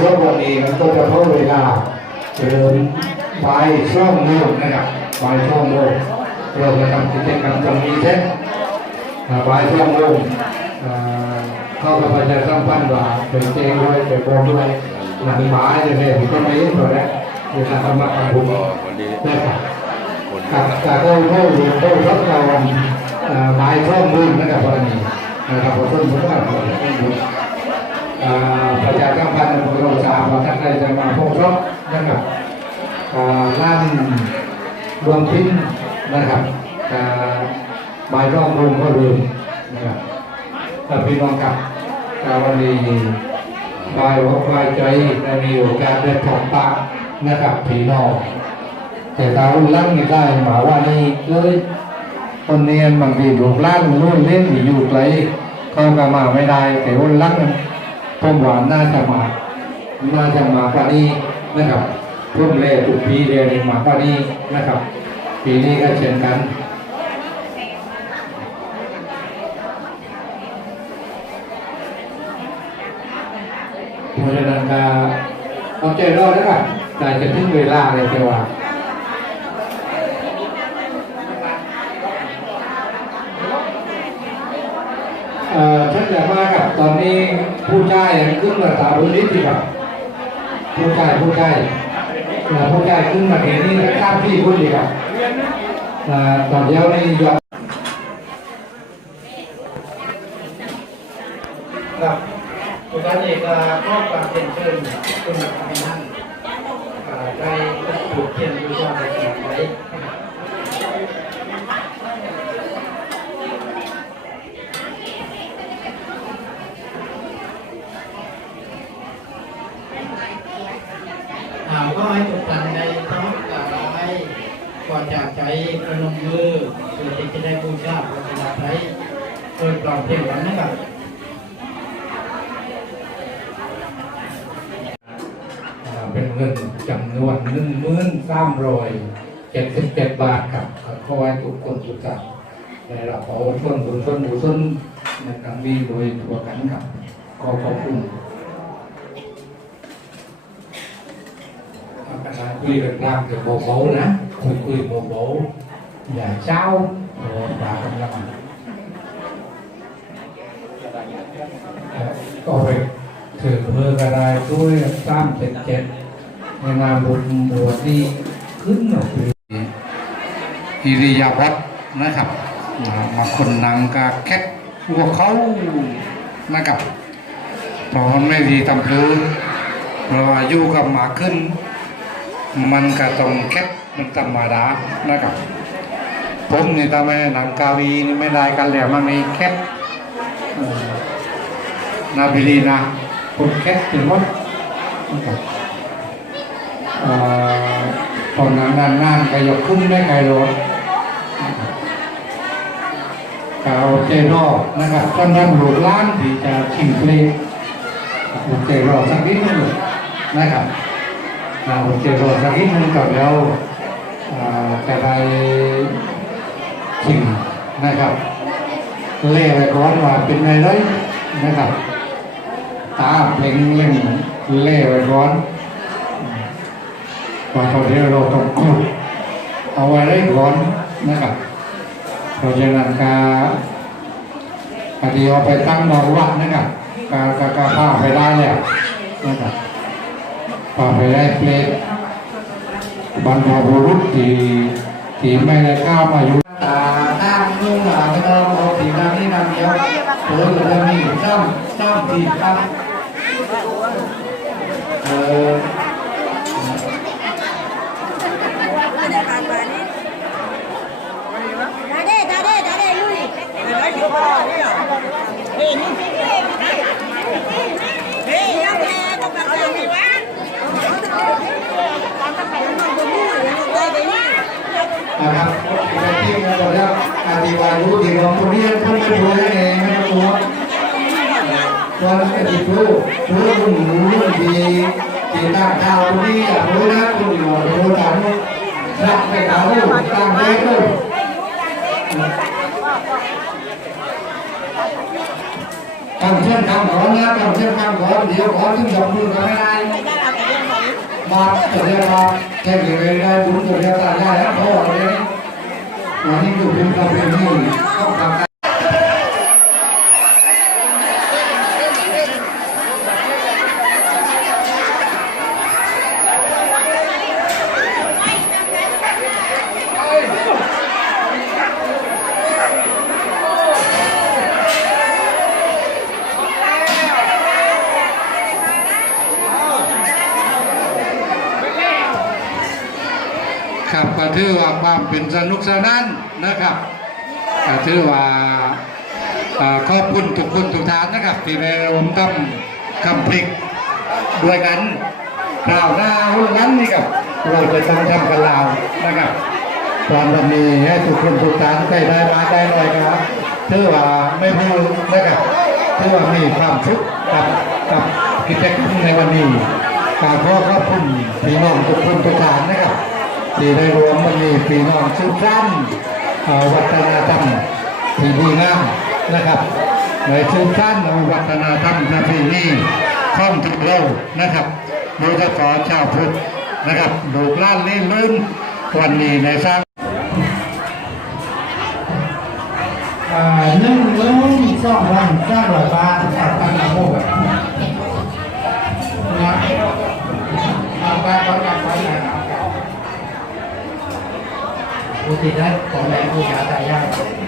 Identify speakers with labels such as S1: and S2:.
S1: ช่วงวันนี้มันก็จะเพิ่มเวลาเดินไปช่วงโมงนะครับไปช่วงโมงเราจะทำกิจกรรมตรงนี้เช่นไปช่วงโมงอ่าเข้ากับประชาสัมพันธ์ว่าเป็นเจงด้วยเป็นโบงด้วยหนังหมายจะได้ผมก็ไม่รู้ตัวแล้วเวลาทำมาทำบุญ
S2: วันนี้
S1: นะครับกับการเข้าเข้าเข้ารับรางวัลอ่ายช่องบุญนะครับวันนี้นะครับผมต้นผมว่าผมต้นบุญอ่า ประชาสัมพันธ์ของเราสามว่าท่านใดจะมาพบรบนะครับอ่าร้านรวมพิ้นนะครับอ่าหมายช่องบุญก็ลืมนะครับพี่น้องครับอ่าวันนี้บายอกบายใจได้มีโอกาสได้พบปะนะครับพี่น้องแต่ตารุ่นล่งได้หมาว่านี่เลยคนเนียนบางทีลูกล่างรุ่นเล่นอยู่ไกลเขาก็มาไม่ได้แต่รุ่นล่างนั้น ผมหวานน่าจะมาน่าจะมากว่านี้นะครับพุ่มเล่ทุกปีเดียนมากว่านี้นะครับ ปีนี้ก็เช่นกันเพราะฉะนั้นก็เอาใจรอดนะครับแต่จะถึงเวลาเลยแต่ว่า เออท่านอยากมากับตอนนี้ผู้ชายขึ้นมาสาวรุ่นนี้สิครับผู้ชายผู้ชายเอ่อผู้ชายขึ้นมาเห็นนี่ข้ามพี่คุณดีครับเอ่อตอนเดียวนี่ยอมครับทุกท่านเองก็ครอบความเป็นเชิญคุณมาทำให้นั่นเอ่อได้ถูกเทียนบูชาไปแบบไว้นะครับ
S3: อ่าก็ให้ ทุกท่านได้ทำการไว้ก่อนจากใจพนมมือเพื่อที่จะได้บูชาพระบาทไว้โดยปลอดเพียงกันนะครับ
S1: เป็นเงินจำนวนหนึ่งหมื่นสามร้อยเจ็ดสิบเจ็ดบาทครับขอให้ทุกคนทุกท่านได้รับขอชนบุญชนบุญชนในครั้งนี้โดยทั่วกันครับขอขอบคุณ อาจารย์คุยกันร่างเกี่ยวกับเบาๆนะคุยคุยเบาๆอย่าเช้าโอ้ปากกำลังเอ่อก็ไปถือเพื่อกระไรด้วยสร้างเจ็ดเจ็ดในนามบุญบวชที่ขึ้นออกไปอิริยาบถนะครับอ่ามาคนนังกาแคทหัวเขานะครับเพราะมันไม่ดีทำพื้นเพราะว่าอยู่กับหมาขึ้น มันก็ต้องแคทมันธรรมดานะครับ ผมนี่ทำไมหนังกาวีนี่ไม่ได้กันแล้วมันมีแคทเอ่อนาบิลีนะผมแคทถึงหมดนะครับเอ่อตอนนั้นนานๆก็ยกขึ้นได้ไกลรถกาวเจรอนะครับท่านนั้นหลูกล้านที่จะชิงเพลงเจรอสักนิดนึงนะครับ กล่าวเจรอสักนิดนึงก่อนแล้วอ่าจะได้ชิงนะครับเล่ไปก่อนว่าเป็นไงเลยนะครับ ตาเพลงเล่นเล่ไปก่อนว่าตอนนี้เราต้องกดเอาไว้ได้ก่อนนะครับเพราะฉะนั้นการคดีเอาไปตั้งนอนวัดนะครับการการการพาไปได้แล้วนะครับ พาไปได้เปลตบรรพบุรุษที่ที่ไม่ได้ก้าวมาอยู่ตาหน้านุ่งหนาไม่ต้องเอาสีนางนี่นางเดียวโอ้ยจะมีจ้ำจ้ำทีครับ นะครับที่มาบอกว่าอาทิวายุที่เราเรียนเพื่อนไม่รู้ได้เองไม่รู้ตัวนั้นก็ติดรู้รู้คุณรู้ดีที่ตั้งข่าวนี้อยากรู้นะคุณอยู่รู้กันรักไปเขาตั้งใจรู้
S4: วย
S1: คำเช่นคำขอนะคำเช่นคำขอเดี๋ยวขอถึงยกมือก็ไม่ได้
S4: มา
S1: จะเรียกมาแค่เกิดได้บุญจะเรียกตายได้แล้วพ่อเลยวันนี้อยู่เป็นประเพณีต้องทำ ครับก็ถือว่าความเป็นสนุกสนานนะครับก็ถือว่าขอบคุณทุกคนทุกท่านนะครับ ที่ได้ร่วมทำคำพลิกด้วยกันคราวหน้ารุ่นนั้นนี่ครับเราจะต้องทำกันลาวนะครับตอนวันนี้ให้ทุกคนทุกท่านได้ได้มาได้หน่อยครับถือว่าไม่พูดนะครับถือว่ามีความสุขกับกับกิจกรรมในวันนี้ขอขอขอบคุณพี่น้องทุกคนทุกท่านนะครับ ที่ได้รวมมันมีพี่น้องชุดสั้นวัฒนธรรมที่ดีงามนะครับในชุดสั้นเอาวัฒนธรรมประเพณีข้องทุกเรานะครับโดยเฉพาะชาวพุทธนะครับดูกล้านเล่นลื่นวันนี้ในสร้าง
S3: หนึ่งหมื่นสองพันสาม อุทิศใจยาก